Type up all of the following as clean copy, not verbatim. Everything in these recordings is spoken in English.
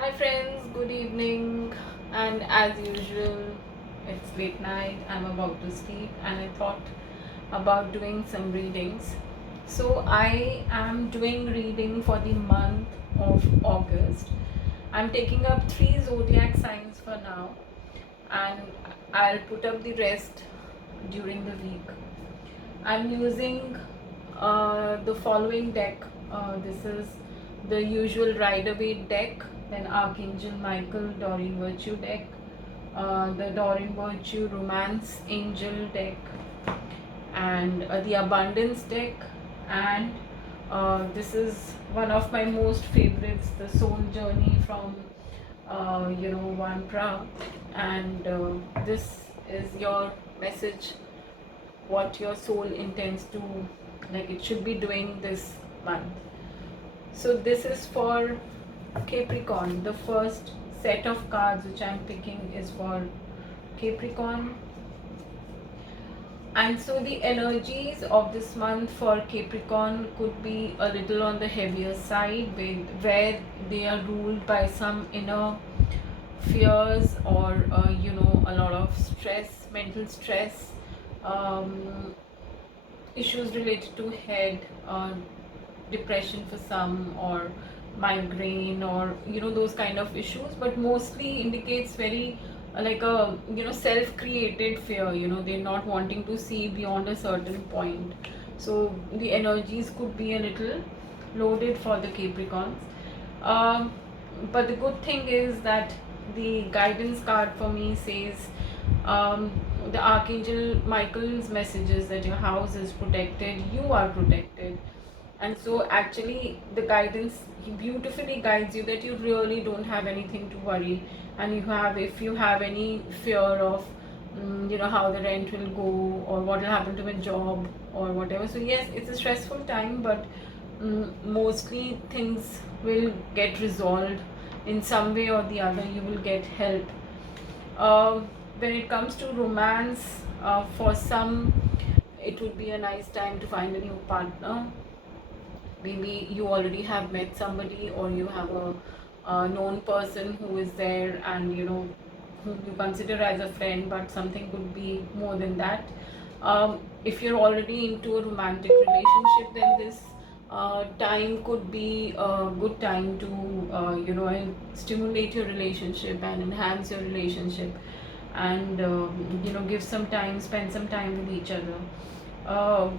Hi friends, good evening, and as usual, it's late night. I'm about to sleep, and I thought about doing some readings. So, I am doing reading for the month of August. I'm taking up three zodiac signs for now, and I'll put up the rest during the week. I'm using the following deck. This is the usual Rider-Waite deck, then Archangel Michael Doreen Virtue deck, the Doreen Virtue Romance Angel deck, and the Abundance deck, and this is one of my most favorites, the Soul Journey from Vanpra, and this is your message, what your soul intends to, like, it should be doing this month. So this is for Capricorn. The first set of cards which I'm picking is for Capricorn. And so the energies of this month for Capricorn could be a little on the heavier side, where they are ruled by some inner fears, or a lot of stress, mental stress, issues related to head, depression for some, or migraine, or those kind of issues, but mostly indicates very like a self-created fear. They're not wanting to see beyond a certain point. So the energies could be a little loaded for the Capricorns. But the good thing is that the guidance card for me says, the Archangel Michael's messages that your house is protected, you are protected. And so actually the guidance, he beautifully guides you that you really don't have anything to worry. And if you have any fear of how the rent will go, or what will happen to my job, or whatever, so yes, it's a stressful time, but mostly things will get resolved in some way or the other. You will get help. When it comes to romance, for some it would be a nice time to find a new partner. Maybe you already have met somebody, or you have a known person who is there, and whom you consider as a friend, but something could be more than that. If you're already into a romantic relationship, then this time could be a good time to stimulate your relationship and enhance your relationship, and give some time, spend some time with each other. uh,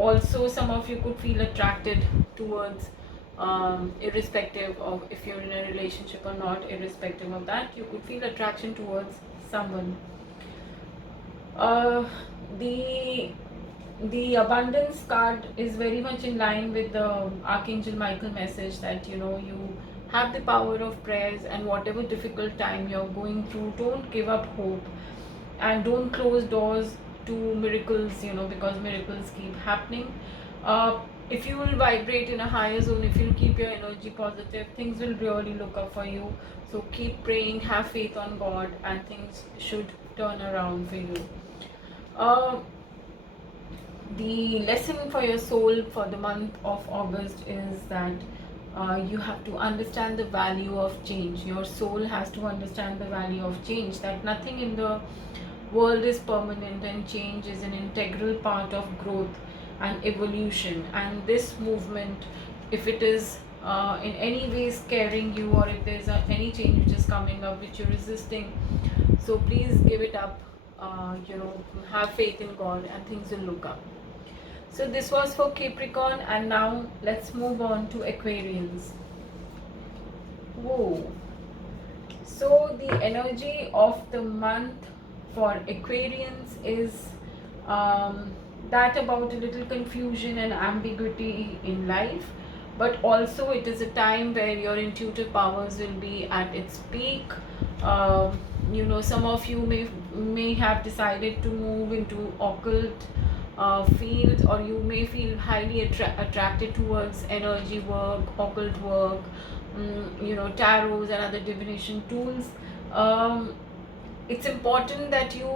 Also, some of you could feel attracted towards, irrespective of if you're in a relationship or not, irrespective of that, you could feel attraction towards someone. uh, the the abundance card is very much in line with the Archangel Michael message, that you have the power of prayers, and whatever difficult time you're going through, don't give up hope, and don't close doors to miracles, because miracles keep happening. If you will vibrate in a higher zone, if you'll keep your energy positive, things will really look up for you. So keep praying, have faith on God, and things should turn around for you. uh, the lesson for your soul for the month of August is that you have to understand the value of change. Your soul has to understand the value of change, that nothing in the world is permanent, and change is an integral part of growth and evolution. And this movement, if it is in any way scaring you, or if there's any change which is coming up which you're resisting, so please give it up. Have faith in God, and things will look up. So this was for Capricorn, and now let's move on to Aquarians. Whoa. So the energy of the month for Aquarians is that about a little confusion and ambiguity in life, but also it is a time where your intuitive powers will be at its peak. Some of you may have decided to move into occult fields, or you may feel highly attracted towards energy work, occult work, tarots and other divination tools. It's important that you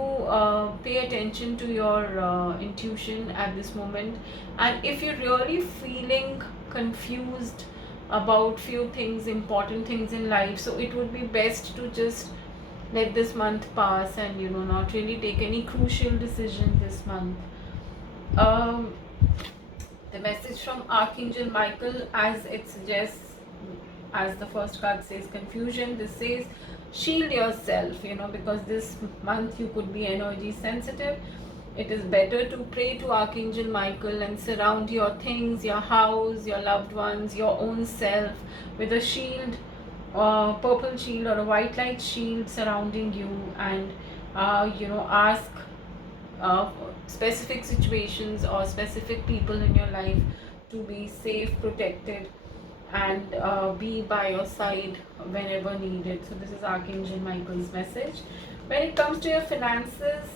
pay attention to your intuition at this moment. And if you're really feeling confused, about few things, important things in life. So it would be best to just let this month pass and not really take any crucial decision this month. um, the message from Archangel Michael, as it suggests, as the first card says, confusion, this says shield yourself, because this month you could be energy sensitive. It is better to pray to Archangel Michael and surround your things, your house, your loved ones, your own self with a shield, purple shield or a white light shield surrounding you, and ask specific situations or specific people in your life to be safe, protected, and be by your side whenever needed. So this is Archangel Michael's message. When it comes to your finances,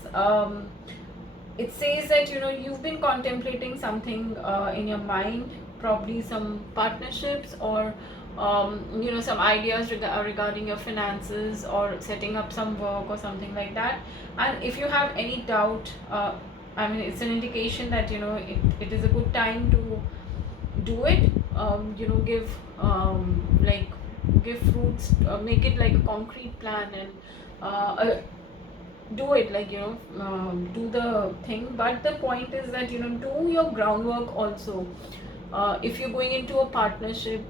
it says that you've been contemplating something in your mind, probably some partnerships or some ideas regarding your finances or setting up some work or something like that. And if you have any doubt, it's an indication that it is a good time to do it. Give give fruits, make it like a concrete plan, and do it, do the thing. But the point is that do your groundwork also. If you're going into a partnership,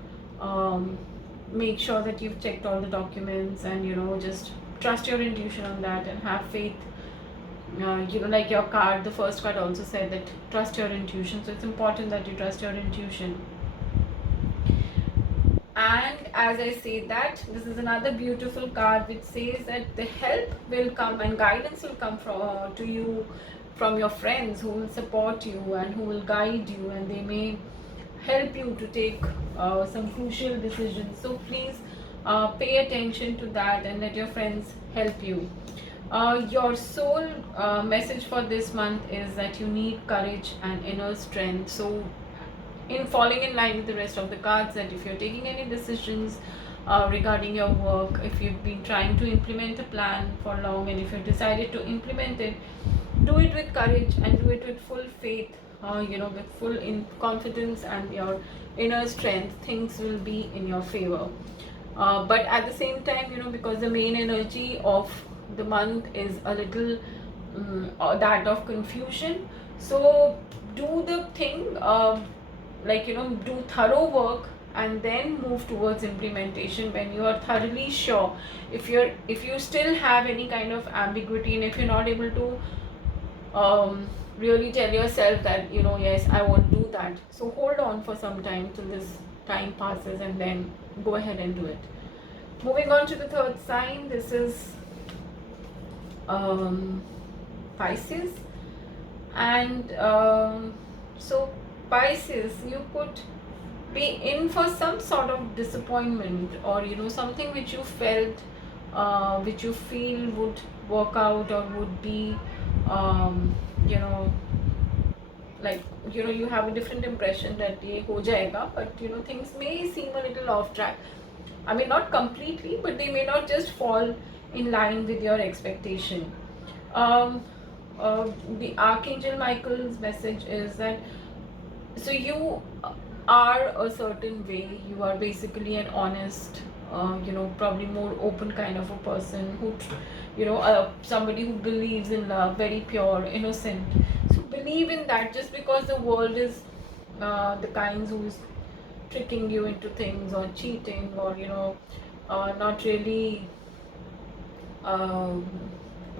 make sure that you've checked all the documents, and just trust your intuition on that and have faith. Like your card, the first card also said that trust your intuition, so it's important that you trust your intuition. And as I say that, this is another beautiful card which says that the help will come and guidance will come to you from your friends, who will support you and who will guide you, and they may help you to take some crucial decisions. So please pay attention to that and let your friends help you. Your soul message for this month is that you need courage and inner strength. So in falling in line with the rest of the cards, that if you're taking any decisions regarding your work, if you've been trying to implement a plan for long, and if you've decided to implement it, do it with courage and do it with full faith, with full confidence and your inner strength. Things will be in your favor. But at the same time, because the main energy of the month is a little that of confusion, so do the thing, do thorough work and then move towards implementation when you are thoroughly sure. If you still have any kind of ambiguity, and if you're not able to really tell yourself that yes, I won't do that, so hold on for some time till this time passes and then go ahead and do it. Moving on to the third sign, this is Pisces. And so Pisces, you could be in for some sort of disappointment, or something which you felt, which you feel would work out or would be you have a different impression that ye ho jayega, but things may seem a little off track. I mean, not completely, but they may not just fall in line with your expectation. The Archangel Michael's message is that, so you are a certain way, you are basically an honest, probably more open kind of a person, who somebody who believes in love, very pure, innocent. So believe in that. Just because the world is the kinds who's tricking you into things or cheating, or not really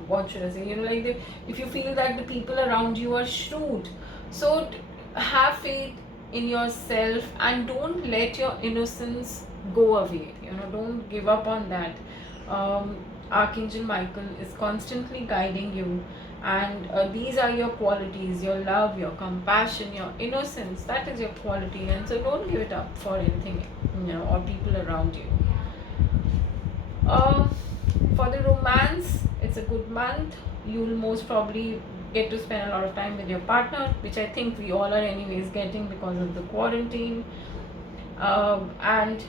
what should I say, if you feel that the people around you are shrewd, so have faith in yourself and don't let your innocence go away. Don't give up on that. Archangel Michael is constantly guiding you, and these are your qualities: your love, your compassion, your innocence. That is your quality, and so don't give it up for anything, or people around you. For the romance, it's a good month. You'll most probably get to spend a lot of time with your partner, which I think we all are anyways getting because of the quarantine. And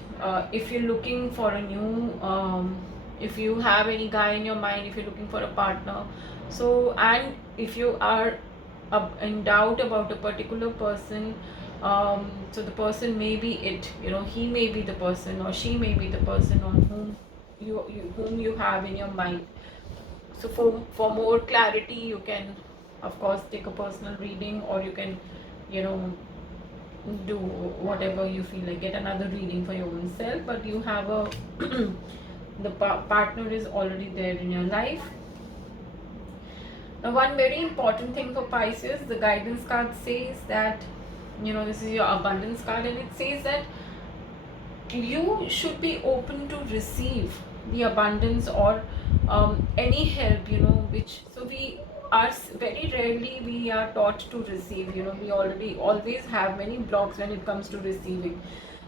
if you're looking for a new, if you have any guy in your mind, if you're looking for a partner, so, and if you are in doubt about a particular person, So the person may be it, he may be the person or she may be the person on whom you have in your mind. So for more clarity, you can of course take a personal reading, or you can you know do whatever you feel like, get another reading for your own self, but you have a the partner is already there in your life. Now, one very important thing for Pisces, the guidance card says that, this is your abundance card, and it says that you should be open to receive the abundance, or any help, which, so we are very rarely we are taught to receive, we already always have many blocks when it comes to receiving.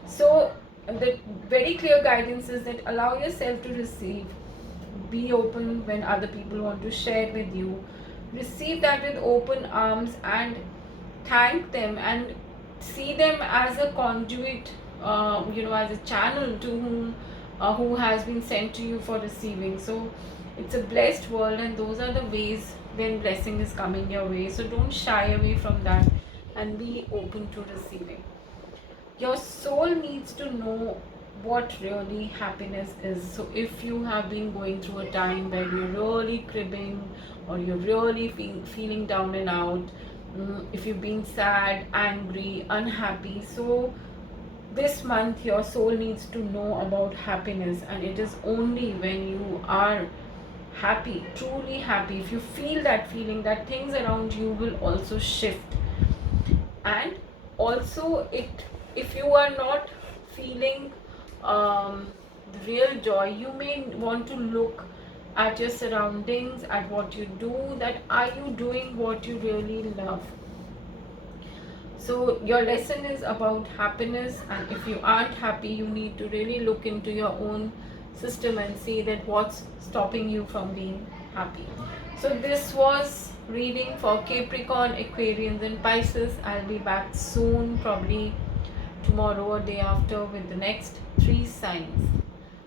So the very clear guidance is that allow yourself to receive, be open when other people want to share with you, receive that with open arms, and thank them and see them as a conduit, as a channel to who has been sent to you for receiving. So it's a blessed world, and those are the ways when blessing is coming your way. So don't shy away from that and be open to receiving. Your soul needs to know what really happiness is. So if you have been going through a time where you're really cribbing, or you're really feeling down and out, if you've been sad, angry, unhappy, so this month your soul needs to know about happiness. And it is only when you are happy, truly happy, if you feel that feeling, that things around you will also shift. And also, if you are not feeling the real joy, you may want to look at your surroundings, at what you do, that are you doing what you really love. So your lesson is about happiness, and if you aren't happy, you need to really look into your own system and see that what's stopping you from being happy. So this was reading for Capricorn, Aquarians and Pisces. I'll be back soon, probably tomorrow or day after, with the next 3 signs.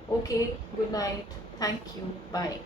Okay, good night. Thank you. Bye.